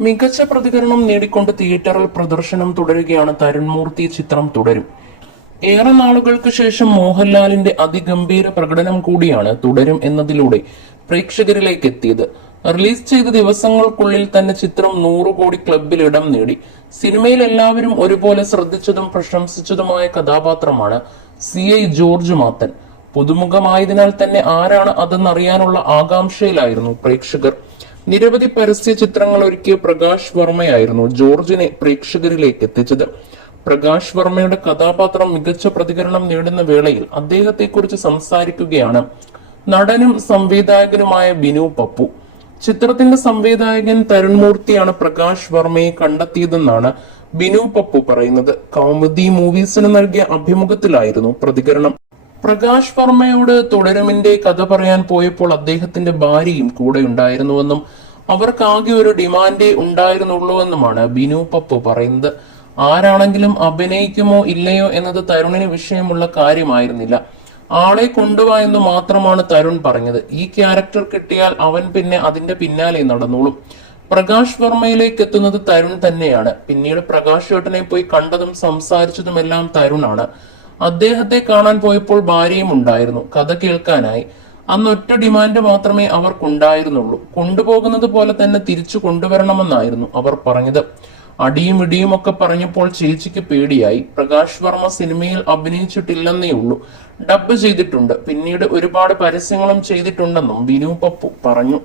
മികച്ച പ്രതികരണം നേടിക്കൊണ്ട് തിയേറ്ററിൽ പ്രദർശനം തുടരുകയാണ് തരുൺമൂർത്തി. ചിത്രം തുടരും. ഏറെ നാളുകൾക്ക് ശേഷം മോഹൻലാലിന്റെ അതിഗംഭീര പ്രകടനം കൂടിയാണ് തുടരും എന്നതിലൂടെ പ്രേക്ഷകരിലേക്ക് എത്തിയത്. റിലീസ് ചെയ്ത ദിവസങ്ങൾക്കുള്ളിൽ തന്നെ ചിത്രം 100 കോടി ക്ലബിൽ ഇടം നേടി. സിനിമയിൽ എല്ലാവരും ഒരുപോലെ ശ്രദ്ധിച്ചതും പ്രശംസിച്ചതുമായ കഥാപാത്രമാണ് CI ജോർജ് മാത്തൻ. പുതുമുഖമായതിനാൽ തന്നെ ആരാണ് അതെന്നറിയാനുള്ള ആകാംക്ഷയിലായിരുന്നു പ്രേക്ഷകർ. നിരവധി പരസ്യ ചിത്രങ്ങൾ ഒരുക്കിയ പ്രകാശ് വർമ്മയായിരുന്നു ജോർജിനെ പ്രേക്ഷകരിലേക്ക് എത്തിച്ചത്. പ്രകാശ് വർമ്മയുടെ കഥാപാത്രം മികച്ച പ്രതികരണം നേടുന്ന വേളയിൽ അദ്ദേഹത്തെക്കുറിച്ച് സംസാരിക്കുകയാണ് നടനും സംവിധായകനുമായ ബിനു പപ്പു. ചിത്രത്തിന്റെ സംവിധായകൻ തരുൺമൂർത്തിയാണ് പ്രകാശ് വർമ്മയെ കണ്ടെത്തിയതെന്നാണ് ബിനു പപ്പു പറയുന്നത്. കൗമുദി മൂവീസിന് നൽകിയ അഭിമുഖത്തിലായിരുന്നു പ്രതികരണം. പ്രകാശ് വർമ്മയോട് തുടരുമിന്റെ കഥ പറയാൻ പോയപ്പോൾ അദ്ദേഹത്തിന്റെ ഭാര്യയും കൂടെ ഉണ്ടായിരുന്നുവെന്നും അവർക്കാകെ ഒരു ഡിമാൻഡേ ഉണ്ടായിരുന്നുള്ളൂവെന്നുമാണ് ബിനു പപ്പു പറയുന്നത്. ആരാണെങ്കിലും അഭിനയിക്കുമോ ഇല്ലയോ എന്നത് തരുണിന് വിഷയമുള്ള കാര്യമായിരുന്നില്ല. ആളെ കൊണ്ടുവാ എന്ന് മാത്രമാണ് തരുൺ പറഞ്ഞത്. ഈ ക്യാരക്ടർ കിട്ടിയാൽ അവൻ പിന്നെ അതിന്റെ പിന്നാലെ നടന്നോളും. പ്രകാശ് വർമ്മയിലേക്ക് എത്തുന്നത് തരുൺ തന്നെയാണ്. പിന്നീട് പ്രകാശ് ഏട്ടനെ പോയി കണ്ടതും സംസാരിച്ചതുമെല്ലാം തരുണാണ്. അദ്ദേഹത്തെ കാണാൻ പോയപ്പോൾ ഭാര്യയും ഉണ്ടായിരുന്നു, കഥ കേൾക്കാനായി. അന്ന് ഒറ്റ ഡിമാൻഡ് മാത്രമേ അവർക്കുണ്ടായിരുന്നുള്ളൂ. കൊണ്ടുപോകുന്നത് പോലെ തന്നെ തിരിച്ചു കൊണ്ടുവരണമെന്നായിരുന്നു അവർ പറഞ്ഞത്. അടിയും ഇടിയും ഒക്കെ പറഞ്ഞപ്പോൾ ചേച്ചിക്ക് പേടിയായി. പ്രകാശ് വർമ്മ സിനിമയിൽ അഭിനയിച്ചിട്ടില്ലെന്നേ ഉള്ളൂ, ഡബ് ചെയ്തിട്ടുണ്ട്. പിന്നീട് ഒരുപാട് പരസ്യങ്ങളും ചെയ്തിട്ടുണ്ടെന്നും ബിനു പപ്പു പറഞ്ഞു.